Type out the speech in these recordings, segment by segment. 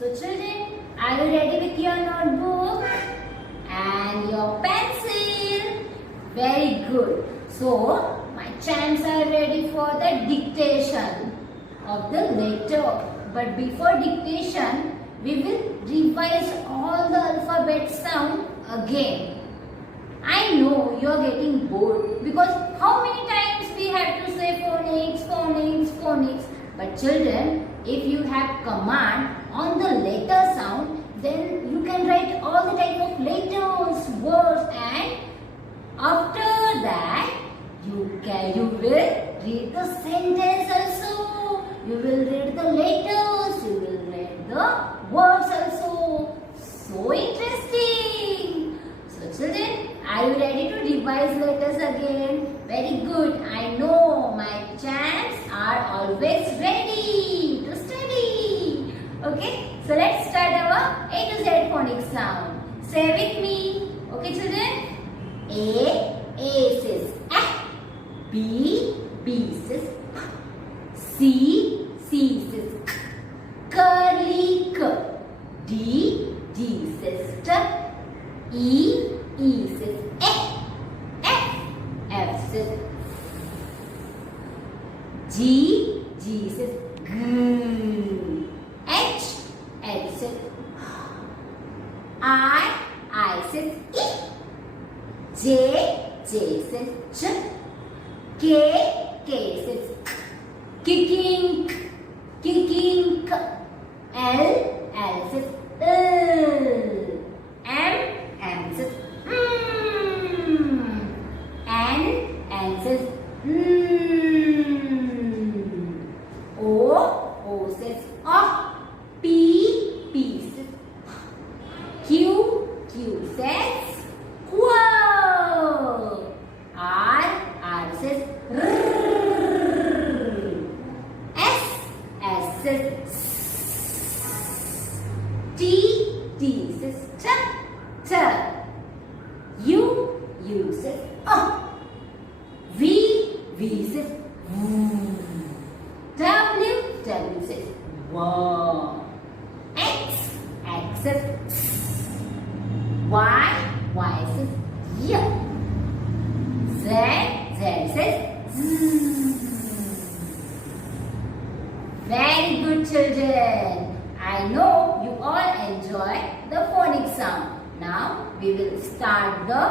So children, are you ready with your notebook and your pencil? Very good. So my champs are ready for the dictation of the letter. But before dictation, we will revise all the alphabet sound again. I know you are getting bored because how many times we have to say phonics, phonics, phonics. But children, if you have command on the letter sound, then you can write all the type of letters, words, and after that you will read the sentence also. You will read the letters, you will read the words also. So interesting. So children, are you ready to revise letters again? Very good. I know my champs are always ready to study. Okay, so let's start our A to Z phonics sound. Say with me. Okay children? A says A. B says P. C says K. Curly K. D says T. E says F. F says G says G. H says I says E. J says Ch. K says K. Kicking K. L says M says N says O says P says Q says Quo. R says S says T says T. U says V says W says W. X says Y says Y. Z says Z. Very good children. I know you all enjoy the phonic sound. Now we will start the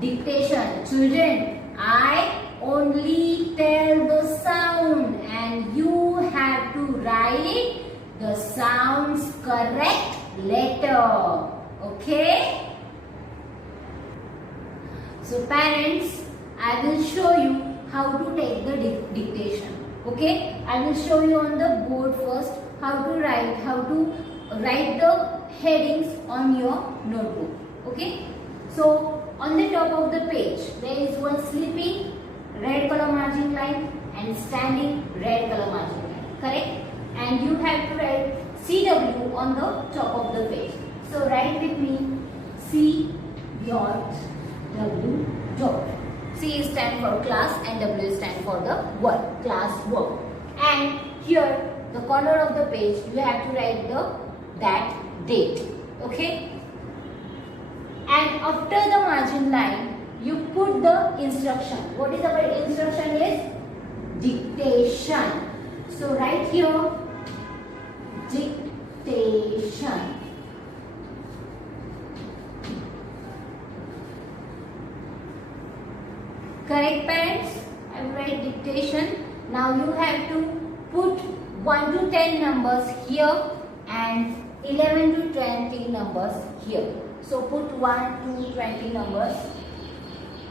dictation. Children, I only tell the sound and you have to write the sound's correct letter. Okay? So parents, I will show you how to take the dictation. Okay? I will show you on the board first how to write the headings on your notebook. Okay? So on the top of the page there is one sleeping red color margin line and standing red color margin line. Correct? And you have to write CW on the top of the page. So write with me C dot W dot. C stands for class and W stands for the work, class work. And here the corner of the page you have to write that date. Okay? And after the margin line you put the instruction. What is our instruction is? Dictation. So write here dictation. Correct parents? I will write dictation. Now you have to put 1 to 10 numbers here and 11 to 20 numbers here. So put 1 to 20 numbers.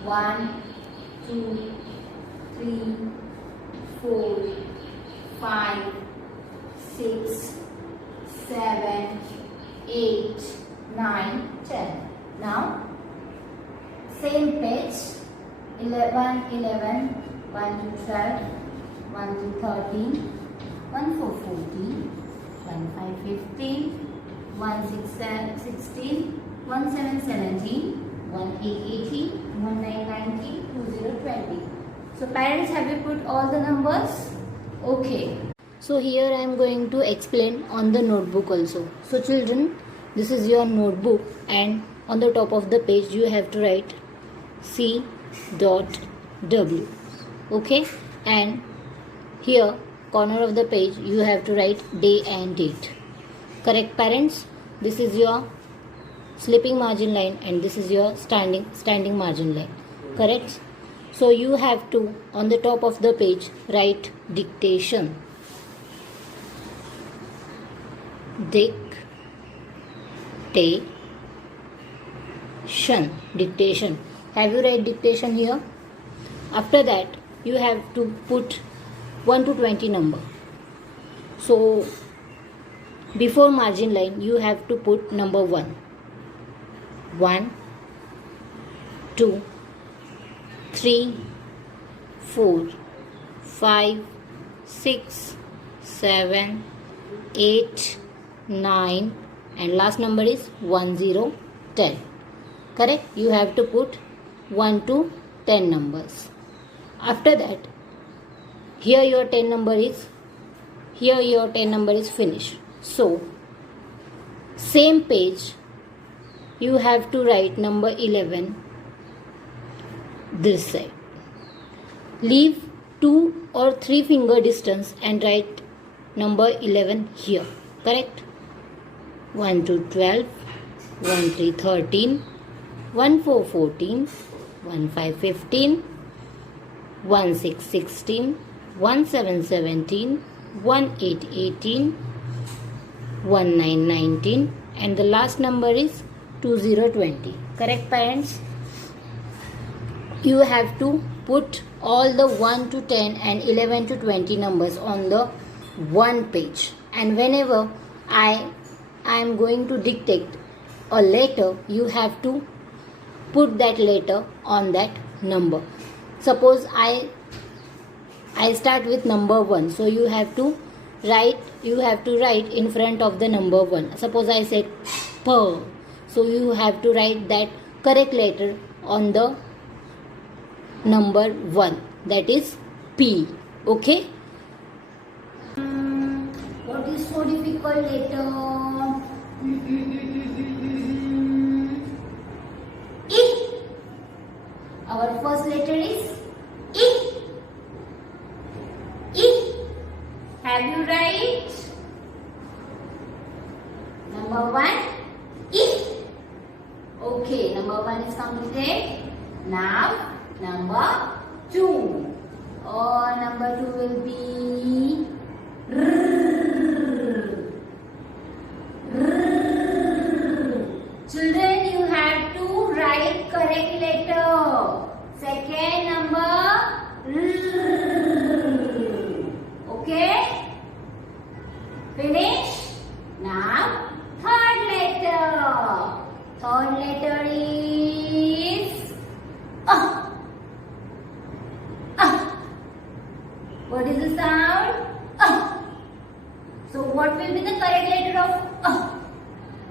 1, 2, 3, 4, 5, 6, 7, 8, 9, 10. Now same page. 11, 1 to 12, 1 to 13, 1 4, 14, 1 5, 15, 1 6, 16, 1 7, 17, 1 8, 18, 1 9, 19, 2 0, 20. So parents, have you put all the numbers? Okay. So here I am going to explain on the notebook also. So children, this is your notebook, and on the top of the page you have to write C.W. Okay, and here corner of the page you have to write day and date. Correct, parents? This is your slipping margin line and this is your standing margin line. Correct? So you have to, on the top of the page, write dictation. Dictation. Have you write dictation here? After that, you have to put 1 to 20 number. So before margin line, you have to put number 1. 1, 2, 3, 4, 5, 6, 7, 8, 9, and last number is 1, 0, 10. Correct? You have to put 1 to 10 numbers. After that, here your 10 number is finished. So same page you have to write number 11 this side. Leave 2 or 3 finger distance and write number 11 here. Correct? 1 to 12, 1 3 13, 1 4 14, 1 5 15, 1 6 16, 1 7 17, 1 8 18, 1 9 19, and the last number is 2020. Correct, parents? You have to put all the 1 to 10 and 11 to 20 numbers on the one page, and whenever I am going to dictate a letter, you have to put that letter on that number. Suppose I start with number 1, so you have to write in front of the number 1. Suppose I said P, so you have to write that correct letter on the number 1, that is P. Okay? What is so difficult letter? E. Our first letter is E. E. Have you write? Number 1, E. Okay, number 1 is completed. Now, number 2. Or number 2 will be Children, you have to write correct letter. Second number Okay? Finish? Now, third letter. Third letter is What is the sound? So what will be the correct letter of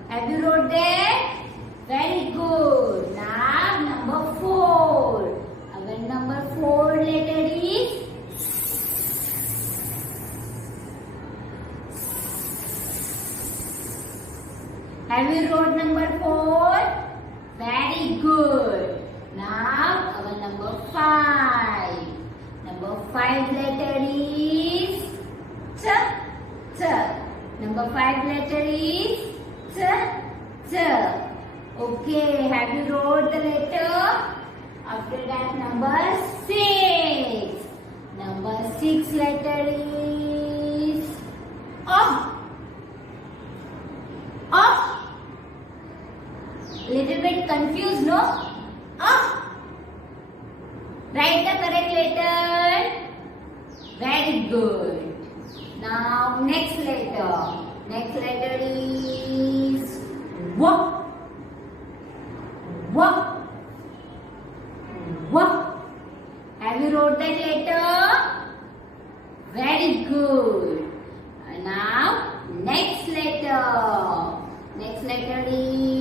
Have you wrote there? Very good. Now number 4. Our number 4 letter is Have you wrote number 4? Very good. Now our number 5. Number 5 letter is Ch. Number 5 letter is Ch. Okay, have you wrote the letter? After that, number 6. Number 6 letter is Little bit confused, no? Write the correct letter. Very good. Now next letter. Next letter is W. Have you wrote that letter? Very good. Now next letter. Next letter is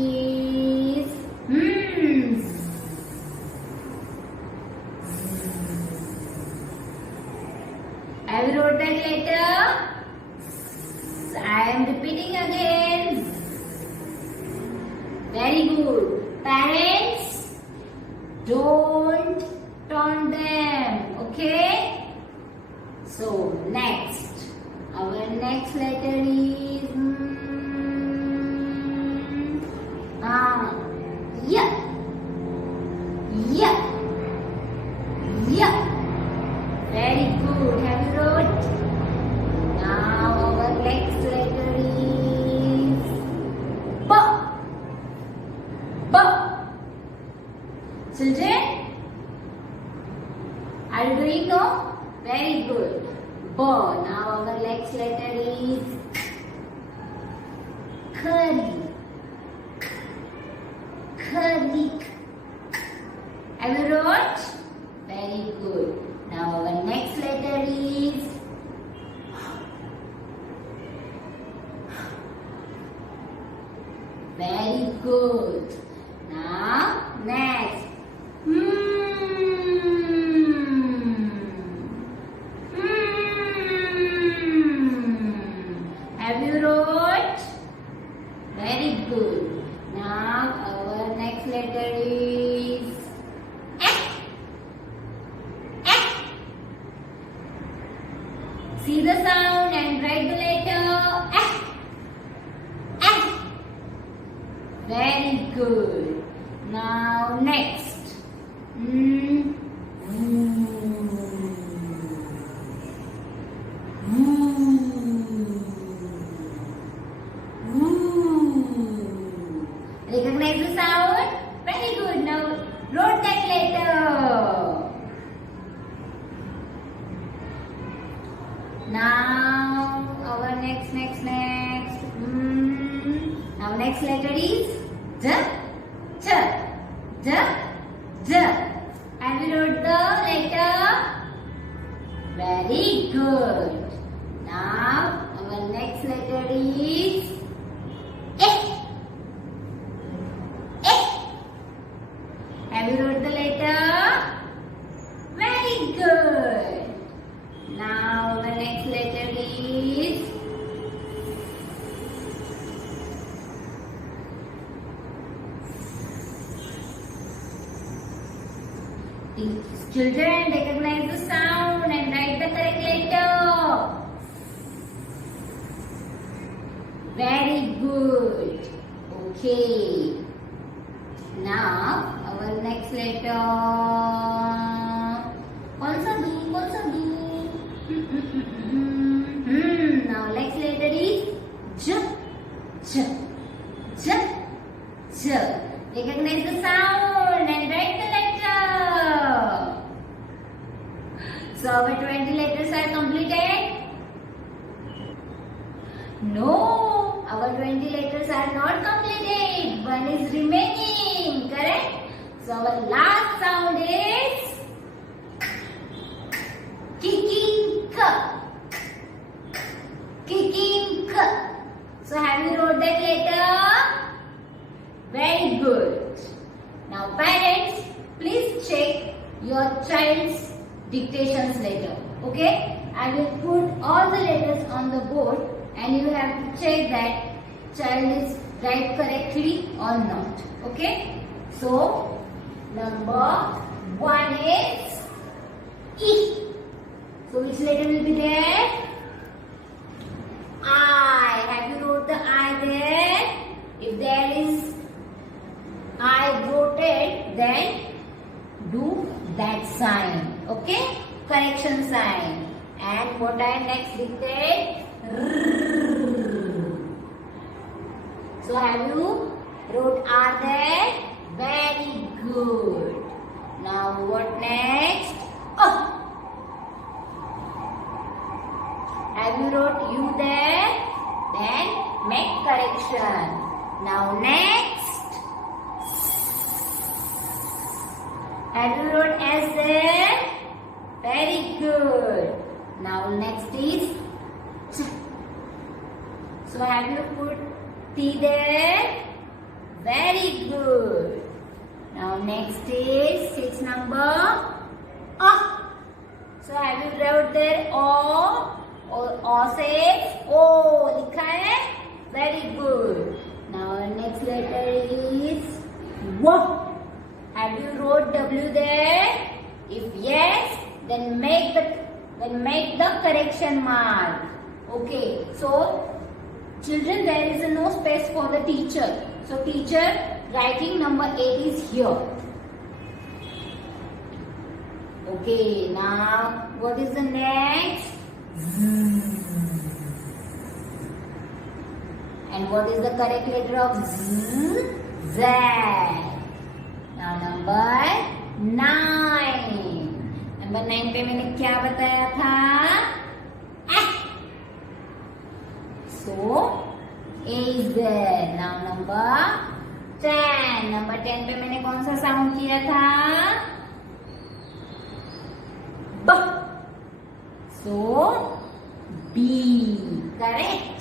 Have you wrote that letter? good. Parents, don't taunt them. Okay? So next, our next letter is yeah. Yeah. Yeah. Very good. Have you wrote? Now our next letter is B. B. Children, are you doing no? Very good. B. Now our next letter is curly. Curly. Have you wrote? Very good. Now our next letter is very good. Now next. Have you wrote? Very good. Now our next letter is F. F. See the sound and write the letter F. F. Very good. Now next. Recognize the sound? Very good. Now wrote that letter. Now our next. Now next letter is D. D. D. D. Have you wrote the letter? Very good. Now our next letter is H. H. Have you wrote the letter? Very good. Now the next letter is children, recognize the sound and write the correct letter. Very good. Okay. Now our next letter. कौन सा दूँ? Now next letter is J. J. J. J. Recognize the sound and write the letter. So our 20 letters are completed. No, our 20 letters are not completed. One is remaining. Correct? So our last sound is kicking k. Kicking k. So have you wrote that letter? Very good. Now parents, please check your child's dictations later. Okay? I will put all the letters on the board and you have to check that child is write correctly or not. Okay? So number 1 is E. So which letter will be there? I. Have you wrote the I there? If there is I wrote it, then do that sign. Okay? Correction sign. And what I next dictate? So have you wrote R there? Very good. Now what next? Oh. Have you wrote U there? Then make correction. Now next. Have you wrote S there? Very good. Now next is Ch. So have you put T there? Very good. Now next is 6 number. So have you wrote there O? O says O लिखा है? Very good. Now next letter is correction mark. Okay, so children, there is no space for the teacher. So teacher writing number 8 is here. Okay, now what is the next? And what is the correct letter of Z? Z. Now number 9. Number 9 पे मैंने क्या बताया था? So A is there. Now number 10. Number 10 पे मैंने कौन सा sound किया था? B. So B. Correct.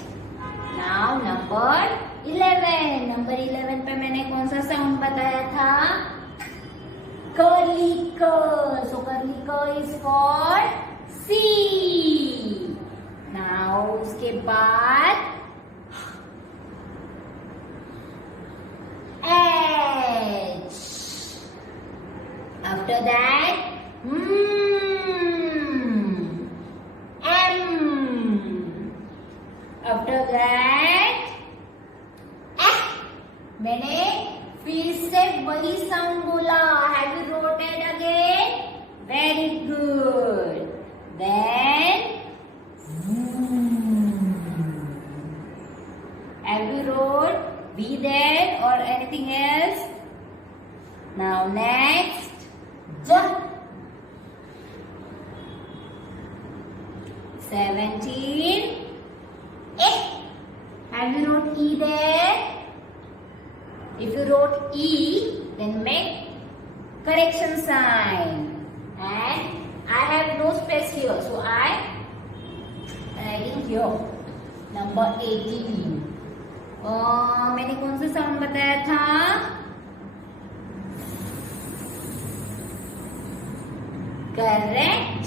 Now number 11. Number 11 पे मैंने कौन सा साउंड बताया था? Curly K. So curly K is for C. Now उसके बाद H. After that M. After that मैंने फिर से वही साउंड बोला. Have you wrote it again? Very good. Then have you wrote V there or anything else? Now next J. 17 A. Have you wrote E there? If you wrote E, then make correction sign. And I have no space here, so I writing here. Number 18. मैंने कौन सा sound बताया था? Correct.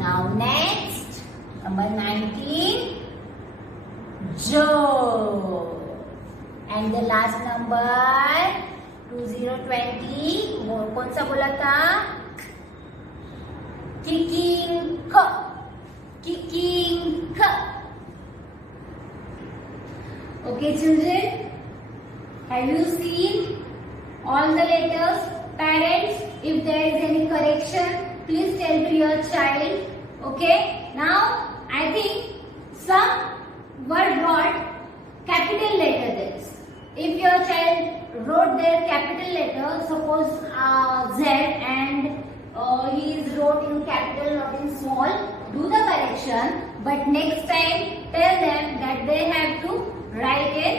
Now next, number 19. Joe. And the last number 2020 वो कौन सा बोला था? Kicking K. Kicking K. Okay children, have you seen all the letters? Parents, if there is any correction, please tell to your child. Okay, now I think some were brought capital letter there. If your child wrote their capital letter, suppose Z, and he is wrote in capital not in small, do the correction, but next time tell them that they have to write in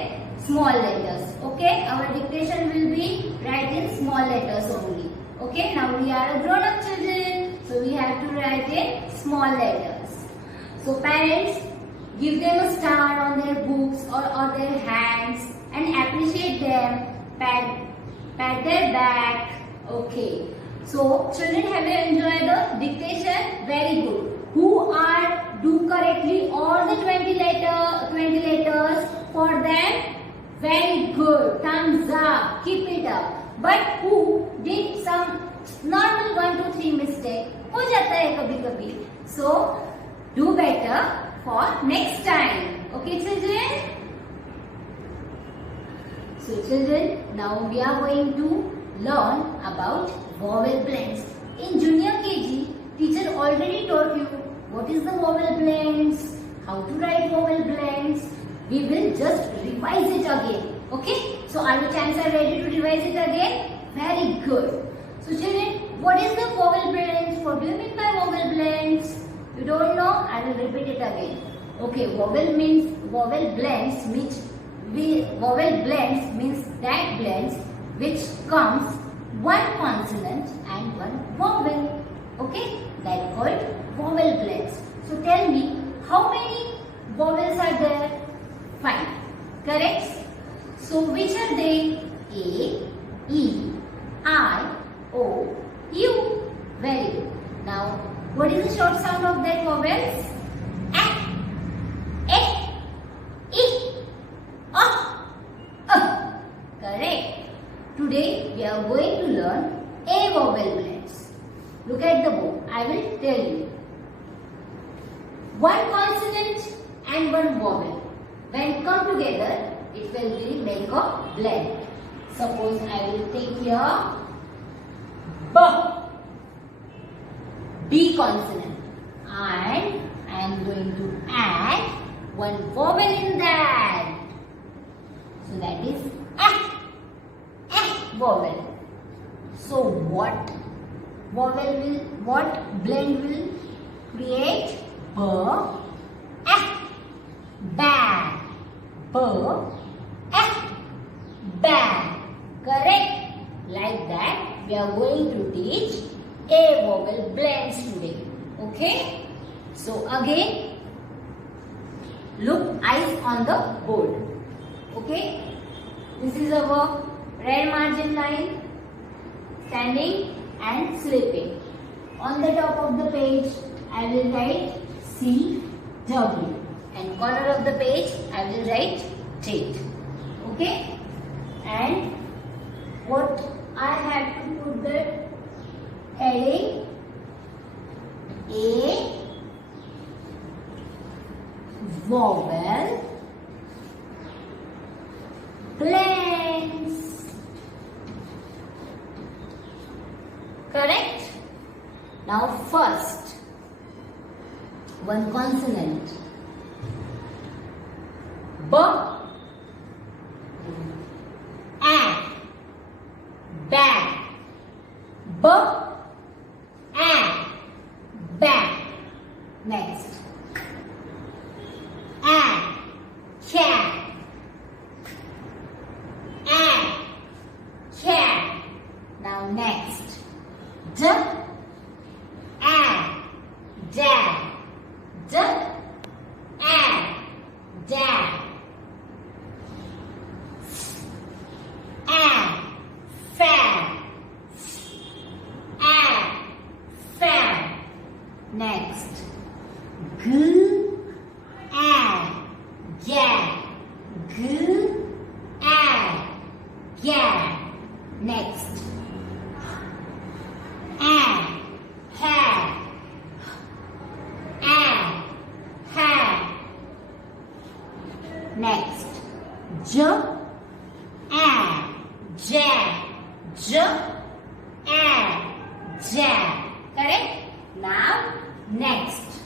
small letters. Okay, our dictation will be write in small letters only. Okay, now we are a grown up children, so we have to write in small letters. So parents, give them a star on their books or on their hands and appreciate them. Pat their back. Okay. So children, have you enjoyed the dictation? Very good. Who are do correctly all the 20 letters for them? Very good. Thumbs up. Keep it up. But who did some normal 1, 2, 3 mistake? हो जाता है कभी-कभी. So do better for next time. Okay children? So children, now we are going to learn about vowel blends. In junior KG, teacher already taught you what is the vowel blends, how to write vowel blends. We will just revise it again. Okay? So are your children ready to revise it again? Very good. So children, what is the vowel blends? What do you mean by vowel blends? You don't know? I will repeat it again. Okay, vowel blends means that blends which comes one consonant and one vowel. Okay, that called vowel blends. So tell me, how many vowels are there? 5. Correct? So which are they? A, E, I, O, U. Very good. Now, what is the short sound of that vowels? Correct. Today we are going to learn A vowel blends. Look at the board. I will tell you. One consonant and one vowel. When come together, it will be make a blend. Suppose I will take here B consonant, and I am going to add one vowel in that. So that is vowel. So what blend will create? Ba, ba. Correct? Like that, we are going to teach a vowel blends today. Okay? So again, look eyes on the board. Okay? This is our red margin line, standing and sleeping. On the top of the page, I will write C, W. And corner of the page, I will write Tate. Okay? And what I have to put the heading A vowel blends. Correct? Now first, one consonant. B, ba, b, ba. Next, cha, cha. Now next, d, da, d, da. Next, g, ja, g, ja. Next, ha, next, j, ja. Correct? Now, next,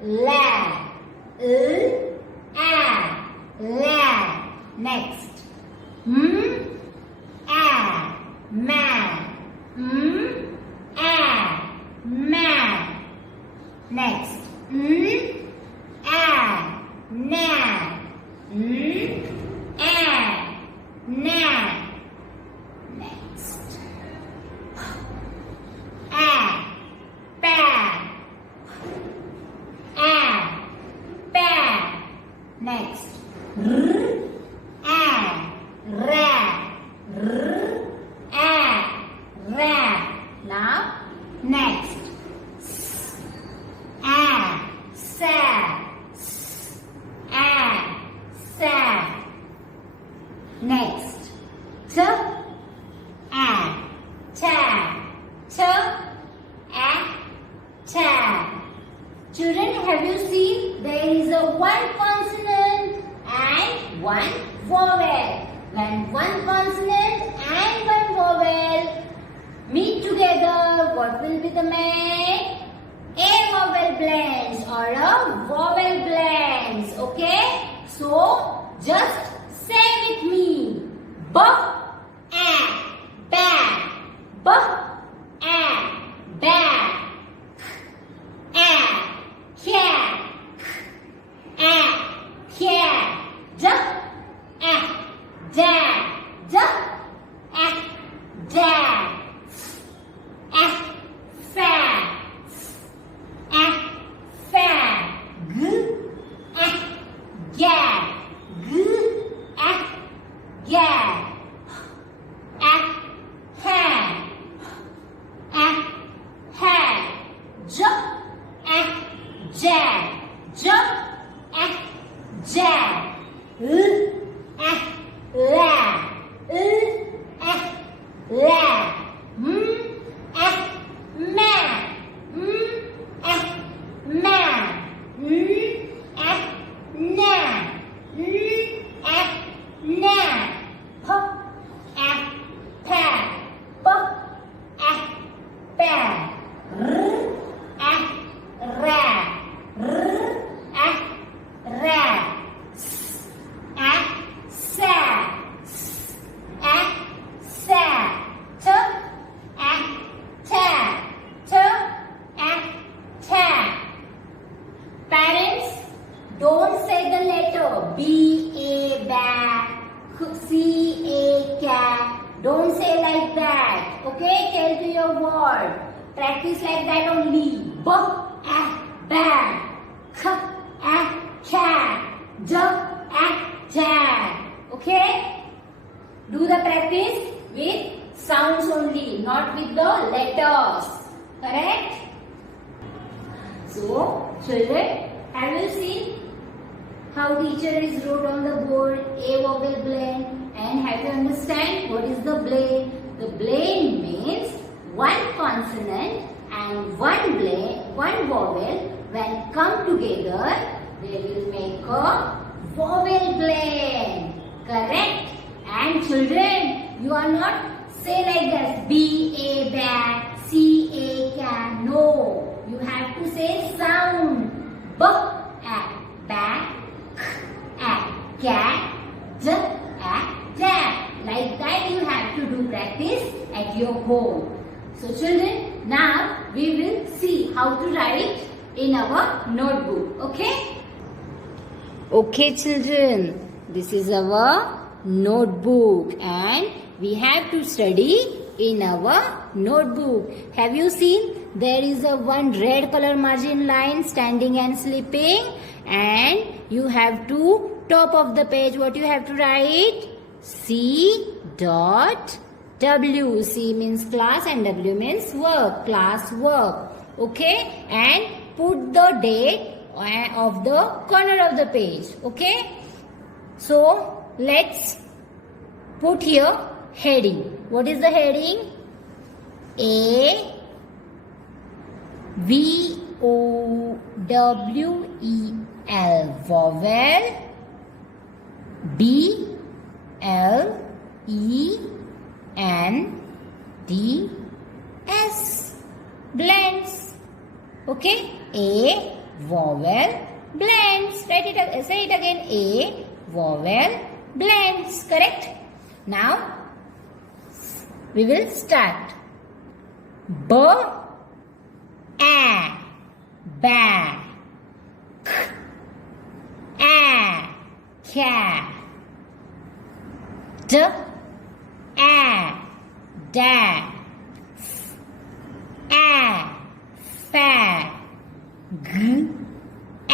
la. Next, ma. Next, na. Next, next, Now, next, next, Children, have you seen there is a one consonant and one vowel? When one consonant and one vowel meet together, what will be the name? A vowel blends or a vowel blends. Okay? So, just say with me. B, a, ba. B, a, ba. na, na, pa, pa, pa, pa, ra, ra, sa, sa, ta, ta. Parents, don't say the letter B, A, bat, C, A, cat. Don't say like that. Okay? Tell to your word. Practice like that only. B, A, bat, K, A, cat, D, A, dad. Okay? Do the practice with sounds only, not with the letters. Correct? So, children, have you seen how teacher is wrote on the board A vowel blend, and have you understand what is the blend? The blend means one consonant and one vowel when come together they will make a vowel blend. Correct? And children, you are not say like this B A bat, C A cat. No, you have to say sound. B A bat, K A cat, D A dad. Like that you have to do practice at your home. So children, now we will see how to write in our notebook. Okay? Okay children, this is our notebook and we have to study in our notebook. Have you seen there is a one red color margin line standing and sleeping, and you have to top of the page what you have to write? C dot W. C means class and W means work, class work. Okay? And put the date of the corner of the page. Okay? So let's put here heading. What is the heading? A V O W E L vowel, B L E N D S blends. Okay? A vowel blends. Write it. Say it again. A vowel blends. Correct? Now we will start. B A ba, K A cat, D A da, F A fa, G A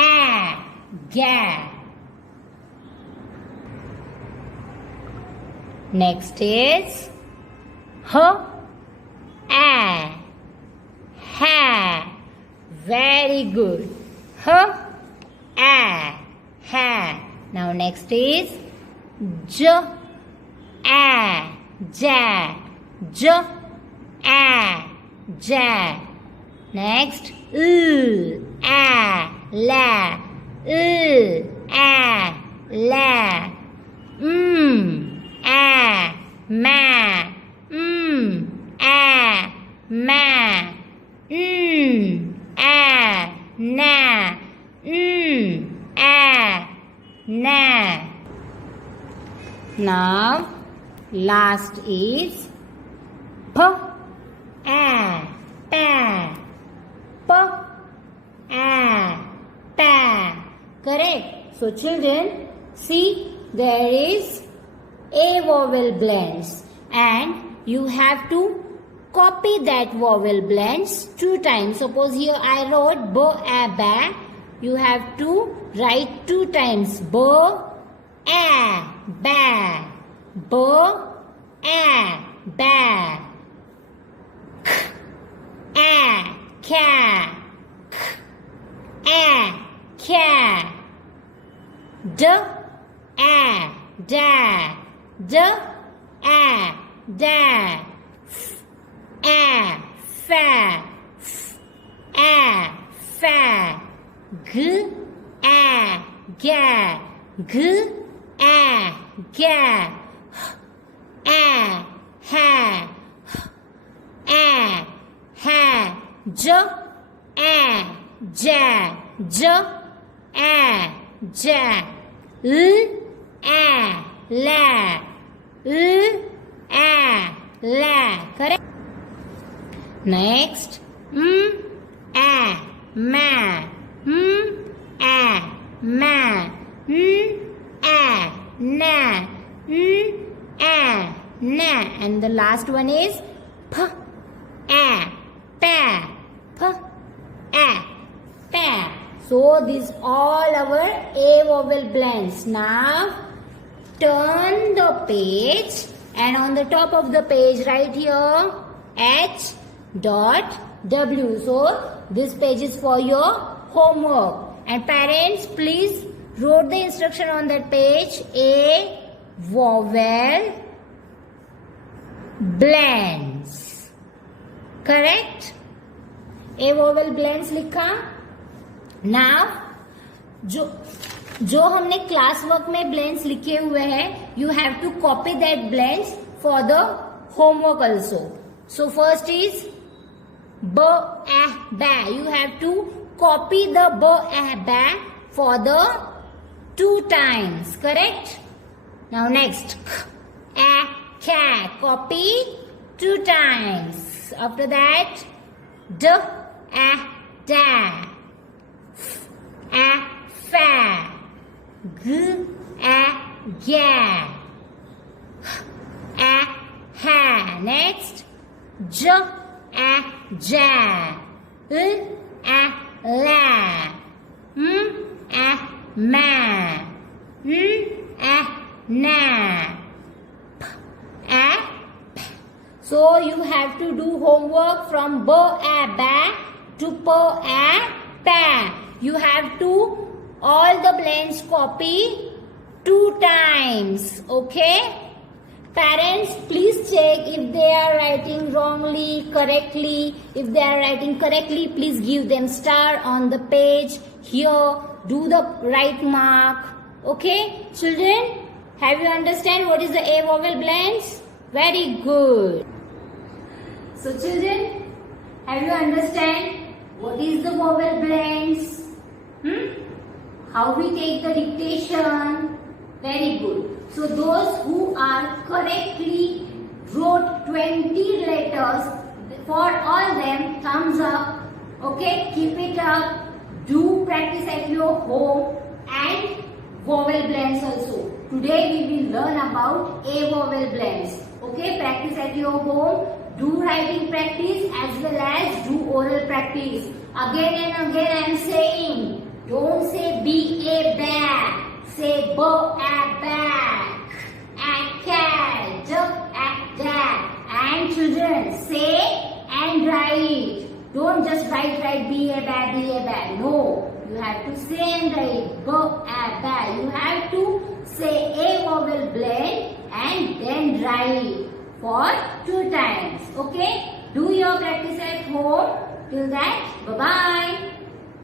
ga. Next is H A ha. Very good. H A ha. Now next is J A ja, J A ja. Next A la, A la. A ma, A ma. A na, A na. Now last is P A pa, P A pa. Correct? So children, see there is A vowel blends and you have to copy that vowel blends 2 times. Suppose here I wrote B A ba. You have to write 2 times. B A ba, B A ba, K A ca, K A ca, D A da, D A da, F A fa, F A fa, G, A, ga. G, A, ga. A, ha. A, ha. J, A, ja. J, A, ja. L, A, la. L, A, la. Correct? Next. A, ma. A, ma. A, na. A, na. And the last one is P, A, pa. P, A, pa. So these all our A vowel blends. Now turn the page and on the top of the page right here H dot W. So this page is for your homework. And parents, please wrote the instruction on that page. A vowel blends. Correct? A vowel blends लिखा. Now जो हमने class work में blends लिखे हुए हैं, you have to copy that blends for the homework also. So first is b, a, ba. You have to copy the b, a, ba for the 2 times. Correct? Now next k, a, ka. Copy 2 times. After that d, a, da. F, a, fa. G, a, ga. H, a, ha. Next J, a, ja. L, a, la. M, a, ma. N, a, na. P, a, p. So you have to do homework from b, a, ba to p, a, pa. You have to all the blends copy 2 times. Okay? Parents, please check if they are writing wrongly, correctly. If they are writing correctly, please give them star on the page. Here, do the right mark. Okay? Children, have you understand what is the A vowel blends? Very good. So children, have you understand what is the vowel blends? How we take the dictation? Very good. So those who are correctly wrote 20 letters, for all them, thumbs up. Okay, keep it up. Do practice at your home and vowel blends also. Today we will learn about A vowel blends. Okay, practice at your home. Do writing practice as well as do oral practice. Again and again I am saying, don't say B-A-ba. Say bo-a-back. A-cat. Duck-a-dad. And children, say and write. Don't just write B-A-ba, B-A-ba. No. You have to say and write. Bo-a-ba. You have to say A vowel blend and then write for 2 times. Okay? Do your practice at home. Till that, bye-bye.